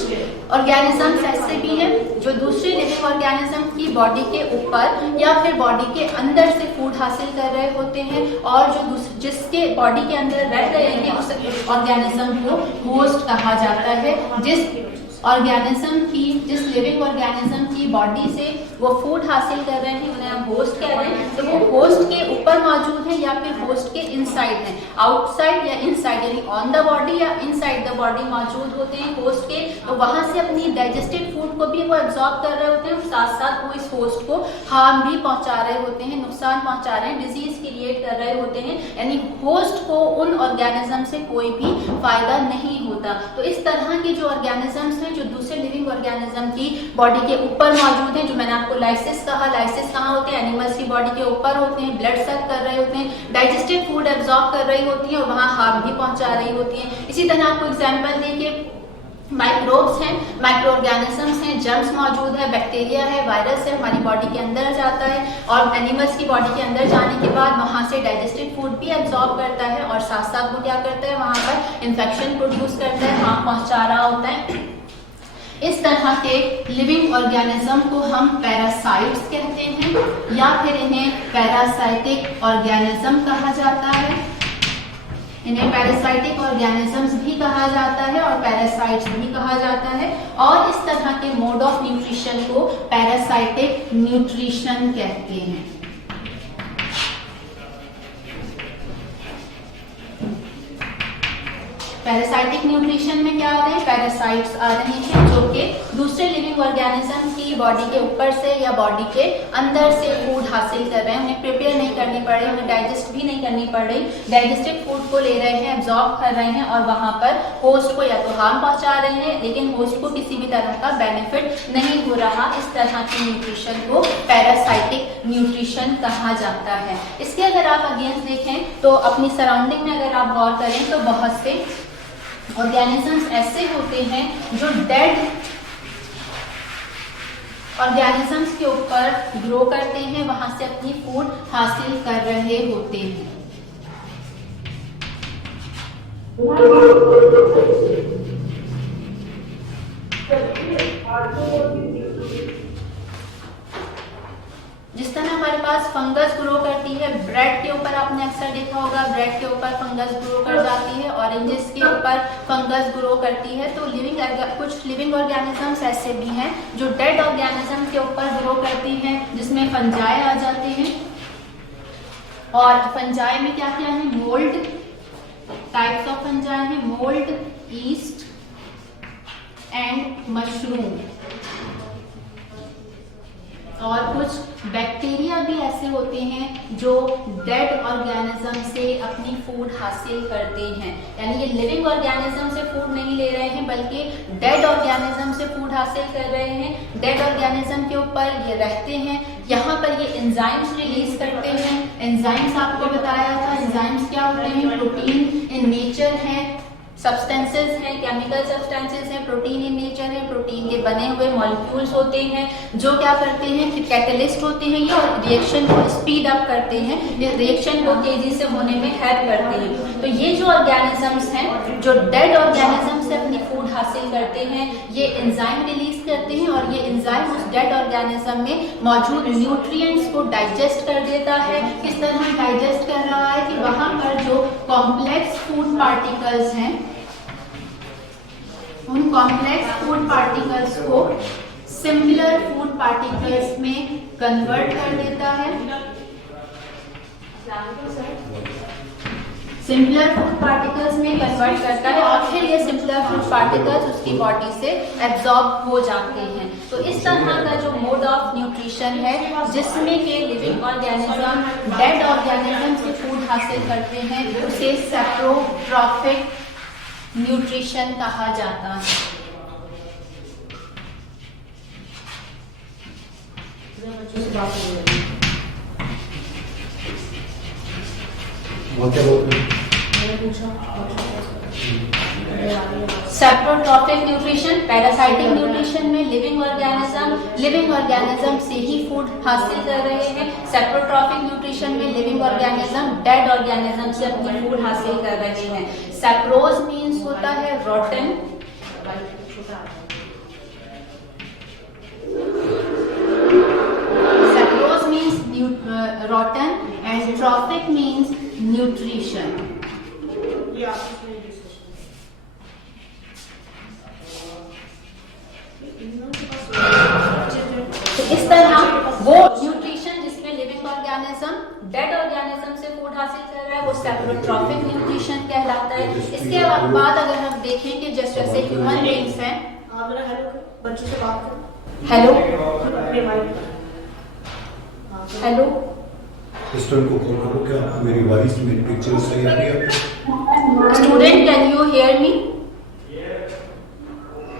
ऑर्गेनिजम्स ऐसे भी हैं जो दूसरे लिविंग ऑर्गेनिज्म की बॉडी के ऊपर या फिर बॉडी के अंदर से फूड हासिल कर रहे होते हैं और जो जिसके बॉडी के अंदर रह रहे हैं उस ऑर्गेनिज्म को होस्ट कहा जाता है। जिस लिविंग ऑर्गेनिज्म की बॉडी से वो फूड हासिल कर रहे हैं उन्हें हम होस्ट कह रहे हैं। तो वो होस्ट के ऊपर मौजूद है या फिर होस्ट के इनसाइड है, आउटसाइड या इनसाइड, यानी ऑन द बॉडी या इनसाइड द बॉडी मौजूद होते हैं होस्ट के। तो वहां से अपनी डाइजेस्टेड फूड को भी वो एब्जॉर्ब कर रहे होते हैं और साथ साथ वो इस होस्ट को हार्म भी पहुंचा रहे होते हैं, नुकसान पहुंचा रहे हैं, डिजीज क्रिएट कर रहे होते हैं। यानी होस्ट को उन ऑर्गेनिज्म से कोई भी फायदा नहीं होता। तो इस तरह के जो ऑर्गेनिजम्स हैं जो दूसरे लिविंग ऑर्गेनिज्म की बॉडी के ऊपर मौजूद हैं, जो मैंने आपको लाइसिस कहा, लाइसिस कहाँ होते हैं? एनिमल्स की बॉडी के ऊपर होते हैं, ब्लड सक कर रहे होते हैं, डाइजेस्टेड फूड एब्जॉर्ब कर रही होती है और वहाँ हार्म भी पहुंचा रही होती है। इसी तरह आपको एग्जाम्पल देखिए, माइक्रोब्स हैं, माइक्रो ऑर्गेनिजम्स हैं, जर्म्स मौजूद है, बैक्टीरिया है, वायरस है, हमारी बॉडी के अंदर जाता है और एनिमल्स की बॉडी के अंदर जाने के बाद वहाँ से डाइजेस्टेड फूड भी एब्जॉर्ब करता है और साथ साथ वो क्या करता है? वहाँ पर इन्फेक्शन प्रोड्यूस करता है, वहाँ पहुँचा रहा होता है। इस तरह के लिविंग ऑर्गेनिज्म को हम पैरासाइट्स कहते हैं या फिर इन्हें पैरासाइटिक ऑर्गेनिज्म कहा जाता है। इन्हें पैरासाइटिक ऑर्गेनिजम्स भी कहा जाता है और पैरासाइट्स भी कहा जाता है। और इस तरह के मोड ऑफ न्यूट्रिशन को पैरासाइटिक न्यूट्रिशन कहते हैं। पैरासाइटिक न्यूट्रिशन में क्या आ रहे हैं? पैरासाइट्स आ रहे हैं जो कि दूसरे लिविंग ऑर्गेनिज्म की बॉडी के ऊपर से या बॉडी के अंदर से फूड हासिल कर रहे हैं, उन्हें प्रिपेयर नहीं करनी पड़ रही, उन्हें डाइजेस्ट भी नहीं करनी पड़ रही, डाइजेस्टेड फूड को ले रहे हैं, एब्जॉर्ब कर रहे हैं और वहाँ पर होस्ट को या तो हार्म पहुँचा रहे हैं लेकिन होस्ट को किसी भी तरह का बेनिफिट नहीं हो रहा। इस तरह की न्यूट्रिशन को पैरासाइटिक न्यूट्रिशन कहा जाता है। इसके अगर आप अगेंस्ट देखें तो अपनी सराउंडिंग में अगर आप गौर करें तो बहुत से ऑर्गेनिजम्स ऐसे होते हैं जो डेड ऑर्गेनिजम्स के ऊपर ग्रो करते हैं, वहां से अपनी फूड हासिल कर रहे होते हैं। जिस तरह हमारे पास फंगस ग्रो करती है, ब्रेड के ऊपर आपने अक्सर देखा होगा, ब्रेड के ऊपर फंगस ग्रो कर जाती है, ऑरेंजेस के ऊपर फंगस ग्रो करती है। तो कुछ लिविंग ऑर्गेनिजम्स ऐसे भी हैं जो डेड ऑर्गेनिज्म के ऊपर ग्रो करती हैं, जिसमें फंजाई आ जाते हैं। और फंजाई में क्या क्या है? मोल्ड, टाइप्स ऑफ फंजाई है मोल्ड, ईस्ट एंड मशरूम। और कुछ बैक्टीरिया भी ऐसे होते हैं जो डेड ऑर्गेनिज्म से अपनी फूड हासिल करते हैं, यानी ये लिविंग ऑर्गेनिज्म से फूड नहीं ले रहे हैं बल्कि डेड ऑर्गेनिज्म से फूड हासिल कर रहे हैं। डेड ऑर्गेनिज्म के ऊपर ये रहते हैं, यहाँ पर ये एंजाइम्स रिलीज करते हैं। एंजाइम्स आपको बताया था, एंजाइम्स क्या होते हैं? प्रोटीन इन नेचर हैं, सब्सटेंसेस हैं, केमिकल सब्सटेंसेस हैं, प्रोटीन इन नेचर है, प्रोटीन के बने हुए मॉलिक्यूल्स होते हैं जो क्या करते हैं कि कैटलिस्ट होते हैं ये, और रिएक्शन को स्पीड अप करते हैं, रिएक्शन को तेजी से होने में हेल्प करते हैं। तो ये जो ऑर्गेनिजम्स हैं जो डेड ऑर्गेनिज्म से अपनी फूड हासिल करते हैं, ये एंजाइम रिलीज करते हैं और ये एंजाइम उस डेड ऑर्गेनिज्म में मौजूद न्यूट्रिएंट्स को डाइजेस्ट कर देता है। किस तरह डाइजेस्ट कर रहा है कि वहां पर जो कॉम्प्लेक्स फूड पार्टिकल्स हैं, उन कॉम्प्लेक्स फूड पार्टिकल्स को सिंपलर फूड पार्टिकल्स में कन्वर्ट कर देता है। सिंपलर फूड पार्टिकल्स में कन्वर्ट करता है और फिर ये सिंपलर फूड पार्टिकल्स उसकी बॉडी से एब्जॉर्ब हो जाते हैं। तो इस तरह का जो मोड ऑफ न्यूट्रिशन है जिसमें के लिविंग ऑर्गेनिज्म डेड ऑर्गेनिज्म से फूड हासिल करते हैं, उसे सेप्रोट्रॉफिक न्यूट्रिशन कहा जाता है। सेप्रोट्रॉफिक न्यूट्रिशन, पैरासाइटिक न्यूट्रिशन में लिविंग ऑर्गेनिज्म से ही फूड हासिल कर रहे हैं। सेप्रोट्रॉफिक न्यूट्रिशन में लिविंग ऑर्गेनिज्म डेड ऑर्गेनिज्म से अपनी फूड हासिल कर रहे हैं। सेप्रोज मीन्स होता है rotten, sapros means rotten and trophic means nutrition. तो इस तरह वो न्यूट्रिशन जिसमें लिविंग ऑर्गेनिज्म डेड ऑर्गेनिज्म से फूड हासिल कर रहा है वो सेप्रोट्रॉफिक न्यूट्रिशन कहलाता है। इसके बाद अगर हम देखें कि जैसे ह्यूमन बीइंग्स हैं, बच्चों से बात करें, हेलो हेलो स्टूडेंट को कॉल करो, क्या मेरी वॉइस मेरी पिक्चर सही आ रही है? Student can you hear me?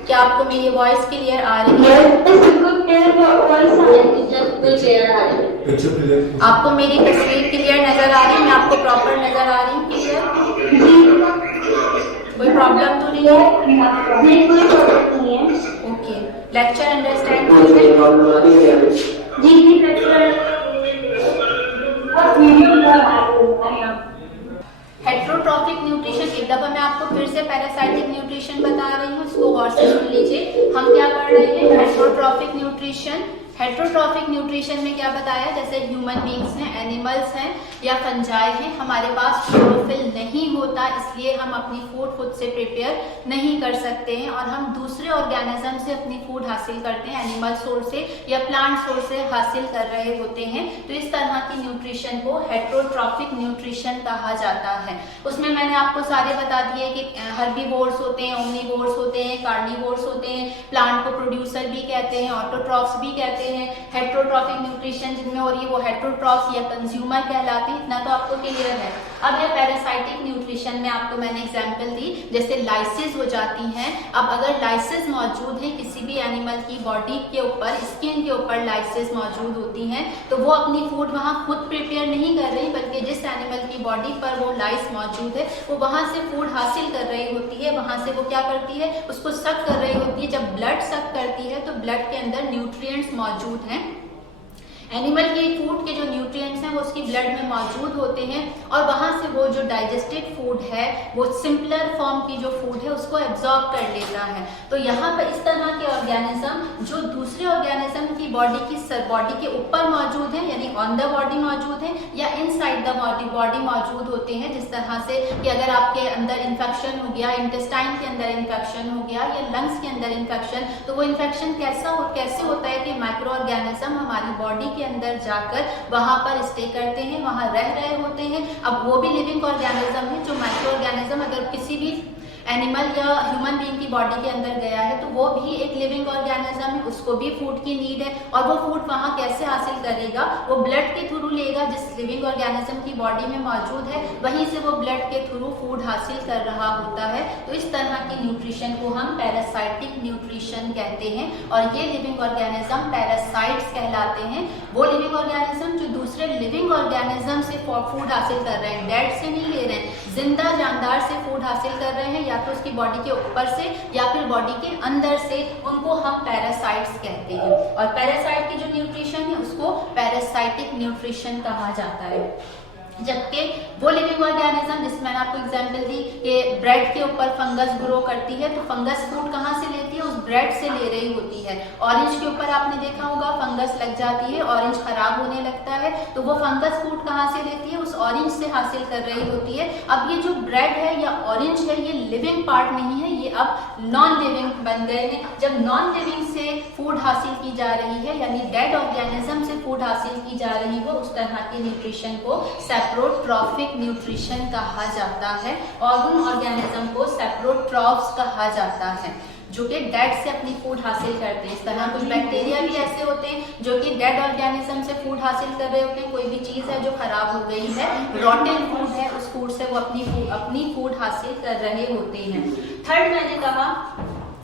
क्या आपको मेरी वॉइस क्लियर आ रही है? आपको मेरी तस्वीर क्लियर नजर आ रही है? मैं आपको प्रॉपर नजर आ रही हूँ क्लियर? कोई प्रॉब्लम तो नहीं है? नहीं, कोई प्रॉब्लम नहीं है। ओके, लेक्चर अंडरस्टैंड जी लेक्चर। हेट्रोट्रॉफिक न्यूट्रिशन, एक दफा मैं आपको फिर से पैरासाइटिक न्यूट्रिशन बता रही हूँ, इसको गौर से सुन लीजिए। हम क्या पढ़ रहे हैं? Heterotrophic nutrition. हेट्रोट्रॉफिक न्यूट्रिशन में क्या बताया, जैसे ह्यूमन बींग्स हैं, एनिमल्स हैं या फंजाई हैं, हमारे पास क्लोरोफिल नहीं होता, इसलिए हम अपनी फूड खुद से प्रिपेयर नहीं कर सकते हैं और हम दूसरे ऑर्गेनिज्म से अपनी फूड हासिल करते हैं, एनिमल सोर्स से या प्लांट सोर्स से हासिल कर रहे होते हैं। तो इस तरह की न्यूट्रिशन को हेट्रोट्रॉफिक न्यूट्रिशन कहा जाता है। उसमें मैंने आपको सारे बता दिए कि हर्बीवोर्स होते हैं, ओमनीवोर्स होते हैं, कार्निवोर्स होते हैं, प्लांट को प्रोड्यूसर भी कहते हैं, ऑटोट्रॉफ्स भी कहते हैं। हेट्रोट्रॉफिक न्यूट्रिशन जिनमें हो रही है वो हेट्रोट्रॉफ्स या कंज्यूमर कहलाते हैं। इतना तो आपको क्लियर है। अब है पैरासाइटिक न्यूट्रिशन में आपको मैंने एग्जांपल दी, जैसे लाइसिस हो जाती हैं। अब अगर लाइसिस मौजूद है किसी भी एनिमल की बॉडी के ऊपर, स्किन के ऊपर लाइसिस मौजूद होती हैं, तो वो अपनी फूड वहाँ खुद प्रिपेयर नहीं कर रही, बल्कि जिस एनिमल की बॉडी पर वो लाइस मौजूद है वो वहाँ से फूड हासिल कर रही होती है। वहाँ से वो क्या करती है, उसको सक कर रही होती है। जब ब्लड सक करती है तो ब्लड के अंदर न्यूट्रिएंट्स मौजूद हैं। एनिमल के फूड के जो न्यूट्रिएंट्स हैं वो उसकी ब्लड में मौजूद होते हैं और वहाँ से वो जो डाइजेस्टेड फूड है वो सिंपलर फॉर्म की जो फूड है उसको एब्जॉर्ब कर लेता है। तो यहाँ पर इस तरह के ऑर्गेनिज्म जो दूसरे ऑर्गेनिज्म की बॉडी के ऊपर मौजूद है, यानी ऑन द बॉडी मौजूद है या इनसाइड द बॉडी मौजूद होते हैं, जिस तरह से कि अगर आपके अंदर इन्फेक्शन हो गया, इंटेस्टाइन के अंदर इन्फेक्शन हो गया या लंग्स के अंदर इन्फेक्शन, तो वो इन्फेक्शन कैसे होता है कि माइक्रो ऑर्गेनिज्म हमारी बॉडी के अंदर जाकर वहां पर स्टे करते हैं, वहां रह रहे होते हैं। अब वो भी लिविंग ऑर्गेनिज्म है। जो माइक्रो ऑर्गेनिज्म अगर किसी भी एनिमल या ह्यूमन बीइंग की बॉडी के अंदर गया है तो वो भी एक लिविंग ऑर्गेनिज्म है, उसको भी फूड की नीड है। और वो फूड वहाँ कैसे हासिल करेगा, वो ब्लड के थ्रू लेगा, जिस लिविंग ऑर्गेनिज्म की बॉडी में मौजूद है वहीं से वो ब्लड के थ्रू फूड हासिल कर रहा होता है। तो इस तरह की न्यूट्रिशन को हम पैरासाइटिक न्यूट्रिशन कहते हैं और ये लिविंग ऑर्गेनिज्म पैरासाइट्स कहलाते हैं। वो लिविंग ऑर्गेनिज्म जो दूसरे लिविंग ऑर्गेनिज्म से फूड हासिल कर रहे हैं, डेड से नहीं ले रहे हैं, जिंदा जानदार से फूड हासिल कर रहे हैं, या तो उसकी बॉडी के ऊपर से या फिर बॉडी के अंदर से, उनको हम पैरासाइट्स कहते हैं। और पैरासाइट की जो न्यूट्रिशन है उसको पैरासाइटिक न्यूट्रिशन कहा जाता है। जबकि वो लिविंग ऑर्गेनिज्म जिसमें मैंने आपको एग्जांपल दी कि ब्रेड के ऊपर फंगस ग्रो करती है, तो फंगस फूड कहाँ से लेती है, उस ब्रेड से ले रही होती है। ऑरेंज के ऊपर आपने देखा होगा फंगस लग जाती है, ऑरेंज खराब होने लगता है, तो वो फंगस फूड कहाँ से लेती है, उस ऑरेंज से हासिल कर रही होती है। अब ये जो ब्रेड है या ऑरेंज है ये लिविंग पार्ट नहीं है, ये अब नॉन लिविंग बन गए हैं। जब नॉन लिविंग से फूड हासिल की जा रही है, यानी डेड ऑर्गेनिज्म से फूड हासिल की जा रही हो, उस तरह के न्यूट्रिशन को सेप्रोट्रॉफिक न्यूट्रिशन कहा जाता है और उन ऑर्गेनिज्म को सेप्रोट्रॉफ्स कहा जाता है जो कि डेड से अपनी फूड हासिल करते हैं। इस तरह कुछ बैक्टीरिया भी ऐसे होते हैं जो कि डेड ऑर्गेनिज्म से फूड हासिल कर रहे होते हैं। कोई भी चीज है जो खराब हो गई है, रॉटेन फूड है, उस फूड से वो अपनी फूड हासिल कर रहे होते हैं। थर्ड मैंने कहा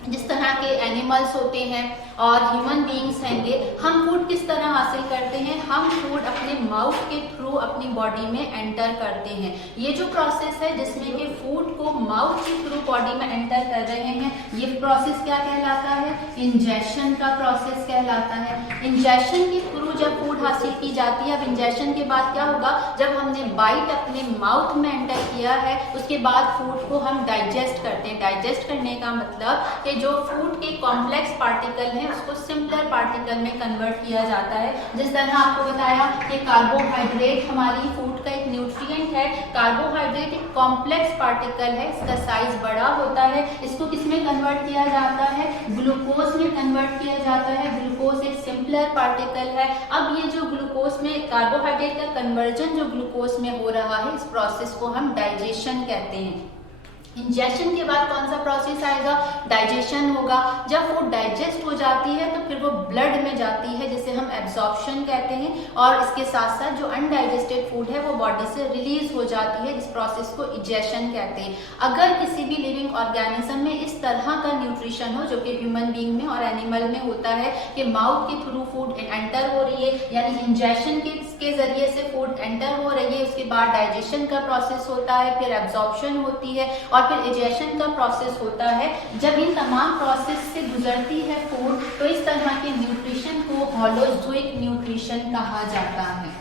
जिस तरह के एनिमल्स होते हैं और ह्यूमन बीइंग्स हैंगे, हम फूड किस तरह हासिल करते हैं, हम फूड अपने माउथ के थ्रू अपनी बॉडी में एंटर करते हैं। ये जो प्रोसेस है जिसमें कि फूड को माउथ के थ्रू बॉडी में एंटर कर रहे हैं, ये प्रोसेस क्या कहलाता है, इंजेक्शन का प्रोसेस कहलाता है। इंजेक्शन के थ्रू जब फूड हासिल की जाती है, अब इंजेक्शन के बाद क्या होगा, जब हमने बाइट अपने माउथ में एंटर किया है उसके बाद फूड को हम डाइजेस्ट करते हैं। डाइजेस्ट करने का मतलब कि जो फूड के कॉम्प्लेक्स पार्टिकल हैं उसको सिंपलर पार्टिकल में कन्वर्ट किया जाता है। जिस तरह आपको बताया कि कार्बोहाइड्रेट हमारी फूड का एक न्यूट्रिएंट है। कार्बोहाइड्रेट एक कॉम्प्लेक्स पार्टिकल है, इसका साइज बड़ा होता है, इसको किसमें कन्वर्ट किया जाता है, ग्लूकोज में कन्वर्ट किया जाता है। ग्लूकोज एक सिंपलर पार्टिकल है। अब ये जो ग्लूकोज में कार्बोहाइड्रेट का कन्वर्जन जो ग्लूकोज में हो रहा है, इस प्रोसेस को हम डाइजेशन कहते हैं। इंजेक्शन के बाद कौन सा प्रोसेस आएगा, डाइजेशन होगा। जब फूड डाइजेस्ट हो जाती है तो फिर वो ब्लड में जाती है, जिसे हम एब्जॉर्प्शन कहते हैं, और इसके साथ साथ जो अनडाइजेस्टेड फूड है वो बॉडी से रिलीज हो जाती है। इस प्रोसेस को इजेशन कहते हैं। अगर किसी भी लिविंग ऑर्गेनिज्म में इस तरह का न्यूट्रिशन हो जो कि ह्यूमन बीइंग में और एनिमल में होता है कि माउथ के थ्रू फूड एंटर हो रही है, यानी इंजेक्शन के जरिए से फूड एंटर हो रही है, उसके बाद डाइजेशन का प्रोसेस होता है, फिर एब्जॉर्प्शन होती है और फिर इजेशन का प्रोसेस होता है। जब इन तमाम प्रोसेस से गुजरती है फूड, तो इस तरह के न्यूट्रिशन को होलोजोइक न्यूट्रिशन कहा जाता है।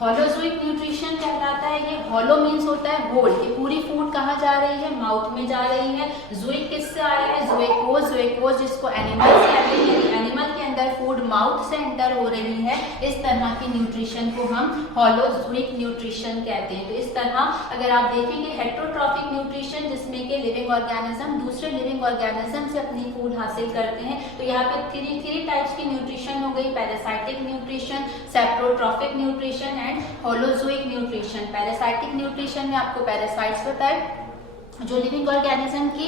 होलोजोइक न्यूट्रिशन कहलाता है। ये होलो मीन्स होता है होल, ये पूरी फूड कहाँ जा रही है, माउथ में जा रही है। जोइक किससे आया है, जोएकोज, जोएकोज जिसको एनिमल से आते हैं, एनिमल के अंदर फूड माउथ से एंटर हो रही है। इस तरह की न्यूट्रिशन को हम होलोजोइक न्यूट्रिशन कहते हैं। तो इस तरह अगर आप देखेंगे हेटेरोट्रॉफिक न्यूट्रिशन जिसमें कि लिविंग ऑर्गेनिज्म दूसरे लिविंग ऑर्गेनिज्म से अपनी फूड हासिल करते हैं, तो यहाँ पे थ्री टाइप्स की न्यूट्रिशन हो गई, parasitic nutrition, saprotrophic nutrition and holozoic nutrition. Parasitic nutrition में आपको पैरासाइट्स बताए जो लिविंग ऑर्गेनिज्म की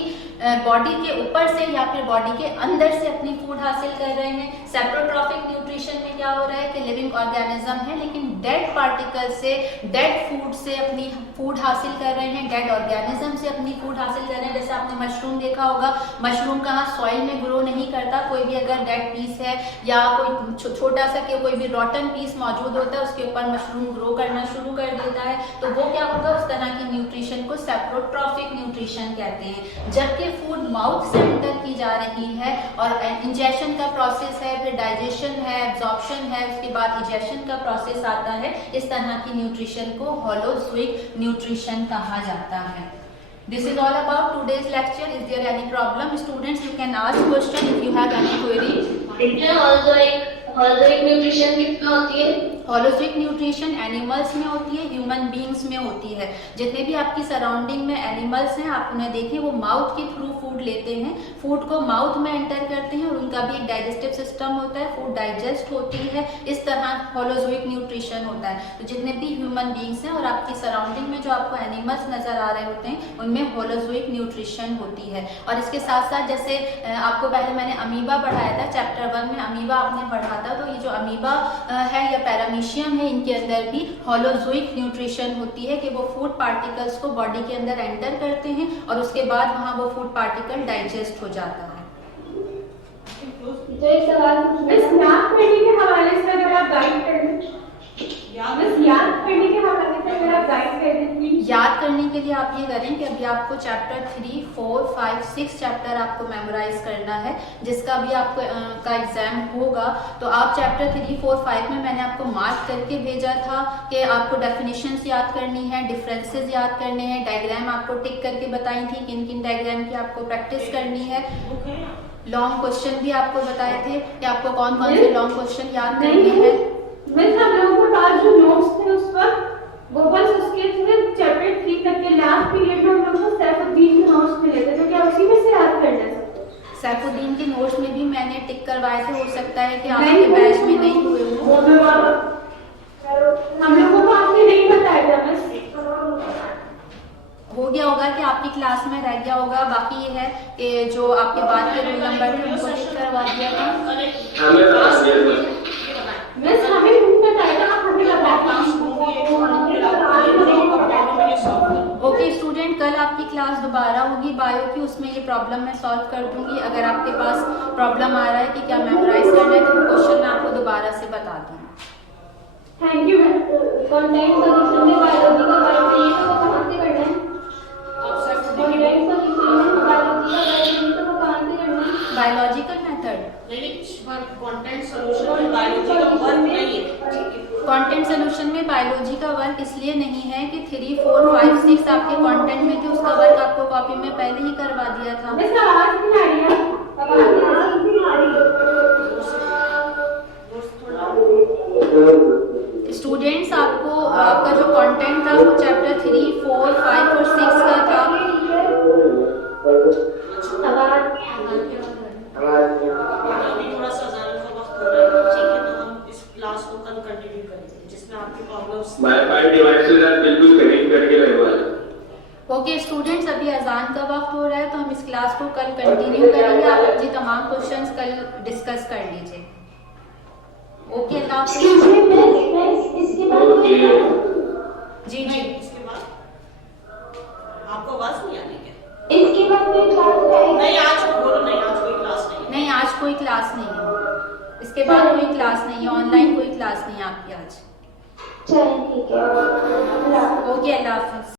बॉडी के ऊपर से या फिर बॉडी के अंदर से अपनी फूड हासिल कर रहे हैं। सेप्रोट्रॉफिक न्यूट्रिशन में क्या हो रहा है कि लिविंग ऑर्गेनिज्म है लेकिन डेड पार्टिकल से, डेड फूड से अपनी फूड हासिल कर रहे हैं, डेड ऑर्गेनिज्म से अपनी फूड हासिल कर रहे हैं। जैसे आपने मशरूम देखा होगा, मशरूम कहाँ सॉइल में ग्रो नहीं करता, कोई भी अगर डेड पीस है या कोई छोटा सा कोई भी रॉटन पीस मौजूद होता है उसके ऊपर मशरूम ग्रो करना शुरू कर देता है, तो वो क्या होगा, उस तरह की न्यूट्रिशन को सेप्रोट्रॉफिक न्यूट्रिशन कहते हैं। जबकि फूड माउथ से एंटर की जा रही है और इंजेक्शन का प्रोसेस है, फिर डाइजेशन है, एब्जॉर्प्शन है, उसके बाद इजेक्शन का प्रोसेस आता है, इस तरह की न्यूट्रिशन को होलोजोइक न्यूट्रिशन कहा जाता है। This is all about today's lecture. Is there any problem? Students, you can ask question if you have any query. Holozoic nutrition किसमें होती है? होलोजोइक न्यूट्रिशन एनिमल्स में होती है, ह्यूमन बींग्स में होती है। जितने भी आपकी सराउंडिंग में एनिमल्स हैं, आप उन्हें देखें, वो माउथ के थ्रू फूड लेते हैं, फूड को माउथ में एंटर करते हैं और उनका भी एक डाइजेस्टिव सिस्टम होता है, फूड डाइजेस्ट होती है। इस तरह होलोजोइक न्यूट्रिशन होता है। तो जितने भी ह्यूमन बींग्स हैं और आपकी सराउंडिंग में जो आपको एनिमल्स नजर आ रहे होते हैं, उनमें होलोजोइक न्यूट्रिशन होती है। और इसके साथ साथ जैसे आपको पहले मैंने अमीबा पढ़ाया था, चैप्टर 1 में अमीबा आपने पढ़ा था, तो ये जो अमीबा है या पैरामीशियम है, इनके अंदर भी होलोजोइक न्यूट्रिशन होती है कि वो फूड पार्टिकल्स को बॉडी के अंदर एंटर करते हैं और उसके बाद वहाँ वो फूड पार्टिकल डाइजेस्ट हो जाता है। जो एक सवाल बस याद करने के हवाले से अगर आप गाइड कर दें, बस याद करने के हवाले से अगर आप गाइड कर दें प्लीज। याद करने के लिए आप ये करें कि अभी आपको चैप्टर 3, 4, 5, 6 चैप्टर आपको मेमोराइज करना है, जिसका भी आपको का एग्जाम होगा। तो आप चैप्टर 3, 4, 5 में मैंने आपको मार्क करके भेजा था कि आपको डेफिनेशंस याद करनी है, डिफरेंसेस याद करने हैं, डायग्राम आपको टिक करके बताई थी किन किन डायग्राम की आपको प्रैक्टिस करनी है। लॉन्ग क्वेश्चन भी आपको बताए थे कि आपको कौन कौन से लॉन्ग क्वेश्चन याद करने हैं। बस हम लोगों के पास जो नोट्स थे उस पर वो बस उसके चैप्टर 3 तक के लास्ट पीरियड में हम लोग को सैफुद्दीन के नोट्स मिले थे, तो क्या उसी में से याद करना है सब कुछ? सैफुद्दीन के नोट्स में भी मैंने टिक करवाए थे, हो सकता है कि आपके बैच में नहीं हुए हों। हम लोगों को आपने नहीं बताया था, बस हो गया होगा कि आपकी क्लास में रह गया होगा। बाकी ये है कि जो आपके बाद के रोल नंबर थे उनको टिक करवा दिया था। बस हमें नहीं बताया था, हमें बताया। ओके स्टूडेंट, कल आपकी क्लास दोबारा होगी बायो की, उसमें ये प्रॉब्लम मैं सॉल्व कर दूंगी। अगर आपके पास प्रॉब्लम आ रहा है कि क्या मेमोराइज करना है, तो क्वेश्चन मैं आपको दोबारा से बता दूँ। Thank you. कंटेंट सोल्यूशन में बायोलॉजी का वर्क चाहिए तो वो कहाँ से करना है? कंटेंट सोल्यूशन में बायोलॉजी का वर्क चाहिए तो वो कहाँ से करना है? बायोलॉजिकल मेथड, कंटेंट सोल्यूशन में बायोलॉजी का वर्क नहीं है। कंटेंट सोल्यूशन में बायोलॉजी का वर्क इसलिए नहीं है कि 3, 4, 5, 6 आपके कंटेंट में थे, उसका वर्क आपको कॉपी में पहले ही करवा दिया था। बस आवाज नहीं आ रही है, आवाज नहीं आ रही है। स्टूडेंट्स, आपको आपका जो कंटेंट था वो चैप्टर 3, 4, 5 और 6 का था। अभी थोड़ा सा अजान का वक्त हो रहा है, ठीक है, तो हम इस क्लास को कल कंटिन्यू करेंगे, जिसमें आपकी प्रॉब्लम्स वाईफाई डिवाइसेस आप बिल्कुल कनेक्ट करके लगवा। ओके स्टूडेंट्स, अभी अजान का वक्त हो रहा है, तो हम इस क्लास को कल कंटिन्यू करेंगे। आप अपनी तमाम क्वेश्चंस कल डिस्कस कर लीजिए। ओके, अल्लाह हाफिज़। जी जी, इसके बाद आपको आवाज नहीं आनी क्या? इसके बाद कोई क्लास नहीं, आज बोलो नहीं, आज कोई क्लास नहीं है। नहीं, आज कोई क्लास नहीं है, इसके बाद कोई क्लास नहीं है, ऑनलाइन कोई क्लास नहीं है आपकी आज। चलिए ठीक है। ओके, अल्लाह हाफिज़।